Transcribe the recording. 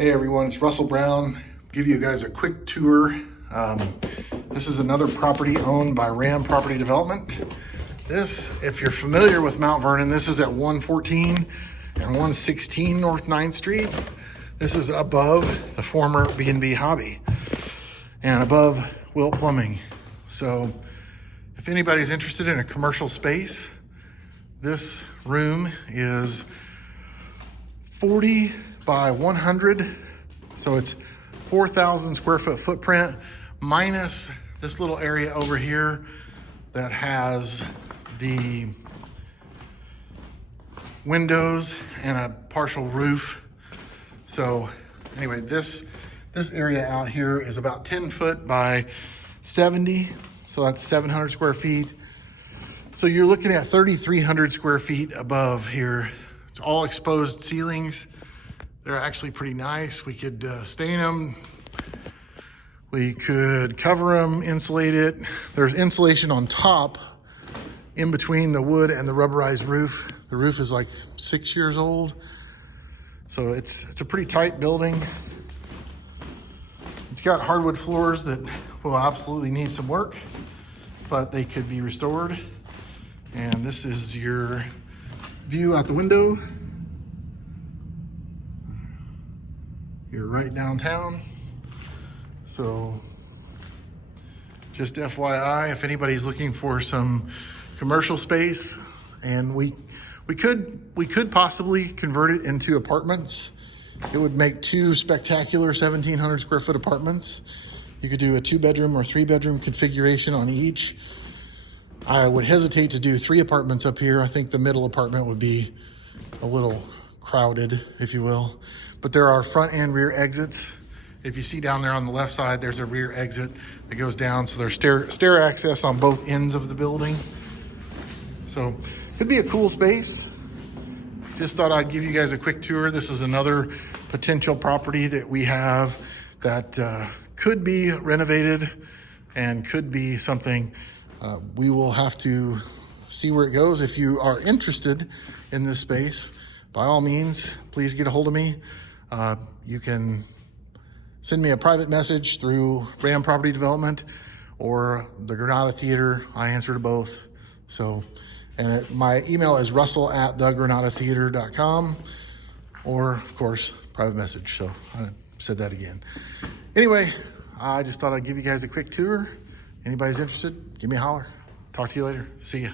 Hey everyone, it's Russell Brown. Give you guys a quick tour. This is another property owned by Ram Property Development. This, if you're familiar with Mount Vernon, this is at 114 and 116 North 9th Street. This is above the former B&B Hobby and above Wilt Plumbing. So if anybody's interested in a commercial space, this room is 40 by 100. So it's 4,000 square foot footprint minus this little area over here that has the windows and a partial roof. So anyway, this area out here is about 10 foot by 70. So that's 700 square feet. So you're looking at 3,300 square feet above here. It's all exposed ceilings. They're actually pretty nice. We could stain them. We could cover them, insulate it. There's insulation on top in between the wood and the rubberized roof. The roof is like 6 years old. So it's a pretty tight building. It's got hardwood floors that will absolutely need some work, but they could be restored. And this is your view out the window. You're right downtown. So just FYI, if anybody's looking for some commercial space, and we could possibly convert it into apartments. It would make two spectacular 1,700 square foot apartments. You could do a 2-bedroom or 3-bedroom configuration on each. I would hesitate to do 3 apartments up here. I think the middle apartment would be a little crowded, if you will. But there are front and rear exits. If you see down there on the left side, there's a rear exit that goes down. So there's stair access on both ends of the building. So could be a cool space. Just thought I'd give you guys a quick tour. This is another potential property that we have that could be renovated and could be something. We will have to see where it goes. If you are interested in this space, by all means, please get a hold of me. You can send me a private message through Ram Property Development or the Granada Theater. I answer to both. So, and my email is russell@thegranadatheater.com, or of course, private message. So I said that again. Anyway, I just thought I'd give you guys a quick tour. Anybody's interested, give me a holler. Talk to you later. See ya.